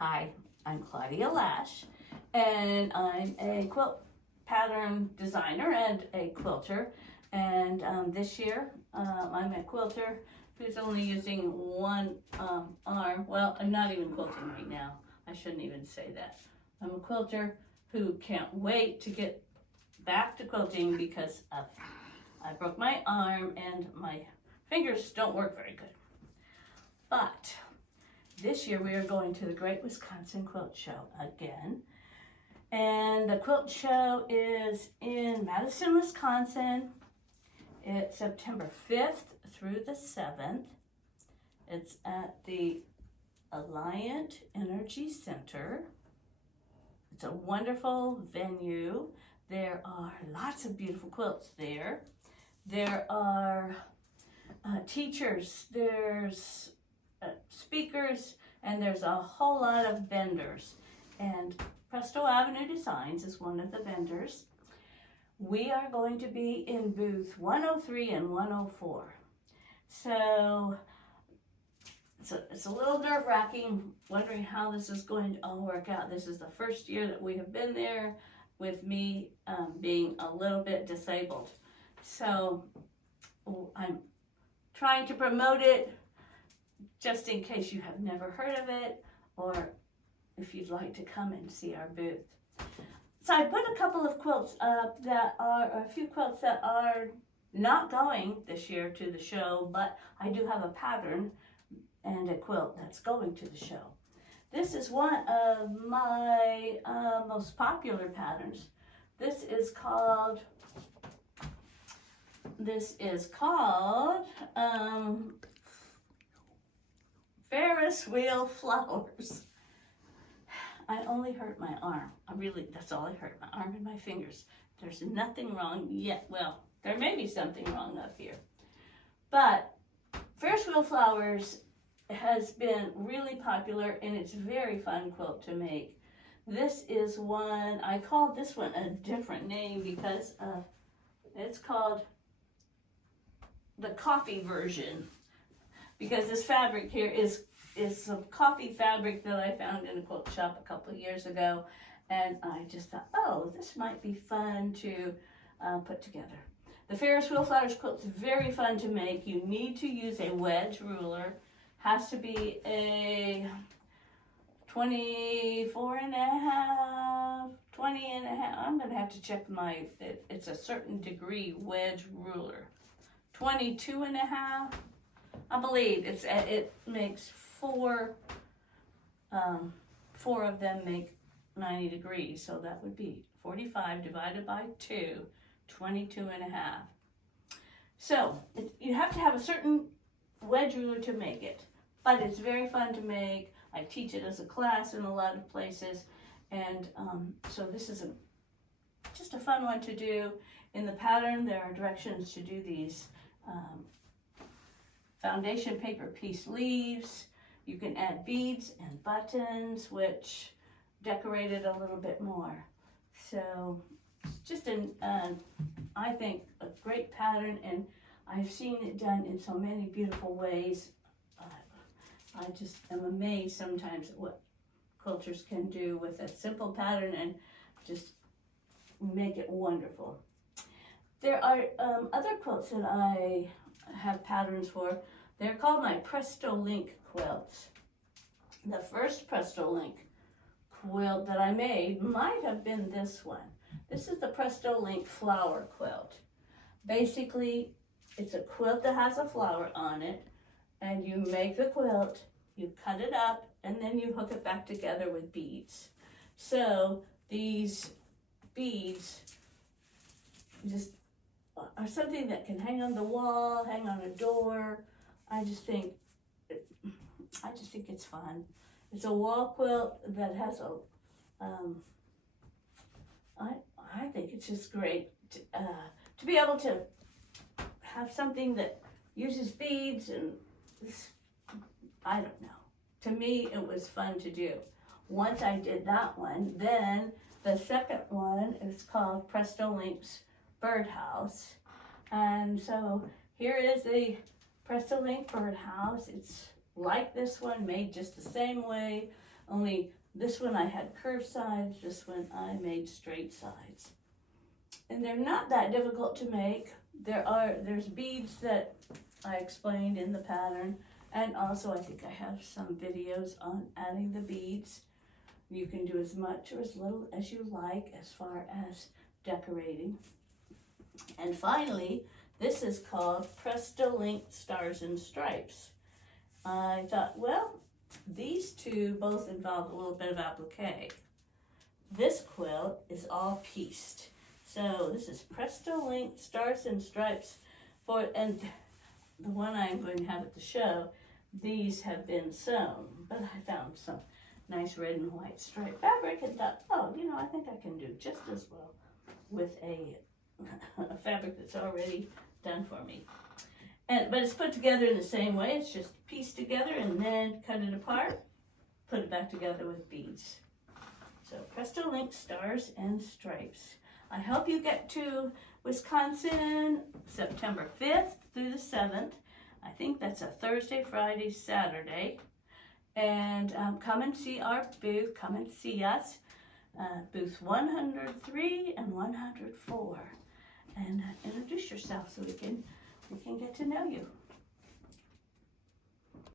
Hi, I'm Claudia Lash, and I'm a quilt pattern designer and a quilter. And this year, I'm a quilter who's only using one arm. Well, I'm not even quilting right now. I shouldn't even say that. I'm a quilter who can't wait to get back to quilting because I broke my arm and my fingers don't work very good. But this year we are going to the Great Wisconsin Quilt Show again. And the quilt show is in Madison, Wisconsin. It's September 5th through the 7th. It's at the Alliant Energy Center. It's a wonderful venue. There are lots of beautiful quilts there. There are teachers, there's speakers, and there's a whole lot of vendors. And Presto Avenue Designs is one of the vendors. We are going to be in booth 103 and 104. So it's a little nerve-wracking, wondering how this is going to all work out. This is the first year that we have been there with me being a little bit disabled. So I'm trying to promote it just in case you have never heard of it, or if you'd like to come and see our booth. So I put a couple of quilts up a few quilts that are not going this year to the show, but I do have a pattern and a quilt that's going to the show. This is one of my most popular patterns. This is called Ferris wheel flowers. I only hurt my arm. That's all I hurt, my arm and my fingers. There's nothing wrong yet. Well, there may be something wrong up here. But Ferris wheel flowers has been really popular, and it's a very fun quilt to make. This is one, I called this one a different name because it's called the coffee version, because this fabric here is some coffee fabric that I found in a quilt shop a couple of years ago, and I just thought, oh, this might be fun to put together. The Ferris wheel flowers quilt is very fun to make. You need to use a wedge ruler. Has to be a 24 and a half, 20 and a half. I'm going to have to check it's a certain degree wedge ruler. 22 and a half. I believe it makes four of them make 90 degrees. So that would be 45 divided by 2, 22 and a half. So you have to have a certain wedge ruler to make it, but it's very fun to make. I teach it as a class in a lot of places, and so this is just a fun one to do. In the pattern, there are directions to do these foundation paper piece leaves. You can add beads and buttons, which decorate it a little bit more. So it's just I think a great pattern, and I've seen it done in so many beautiful ways. I just am amazed sometimes at what quilters can do with a simple pattern and just make it wonderful. There are other quilts that I have patterns for. They're called my Presto Link quilts. The first Presto Link quilt that I made might have been this one. This is the Presto Link flower quilt. Basically, it's a quilt that has a flower on it, and you make the quilt, you cut it up, and then you hook it back together with beads. So these beads just are something that can hang on the wall, hang on a door. I just think it's fun. It's a wall quilt that has I think it's just great to be able to have something that uses beads, and I don't know. To me, it was fun to do. Once I did that one, then the second one is called Presto Link's Birdhouse. And so here is the Presto Link Birdhouse. It's like this one, made just the same way. only this one I had curved sides, this one I made straight sides. And they're not that difficult to make. There's beads that I explained in the pattern, and also I think I have some videos on adding the beads. You can do as much or as little as you like as far as decorating. And finally, this is called Presto-Link Stars and Stripes. I thought, well, these two both involve a little bit of applique. This quilt is all pieced. So this is Presto-Link Stars and Stripes and the one I'm going to have at the show, these have been sewn, but I found some nice red and white striped fabric and thought, oh, I think I can do just as well with a fabric that's already done for me. But it's put together in the same way. It's just pieced together and then cut it apart, put it back together with beads. So Presto-Link Stars and Stripes. I hope you get to Wisconsin September 5th through the 7th. I think that's a Thursday, Friday, Saturday. And come and see our booth. Come and see us. Booth 103 and 104. And introduce yourself so we can get to know you.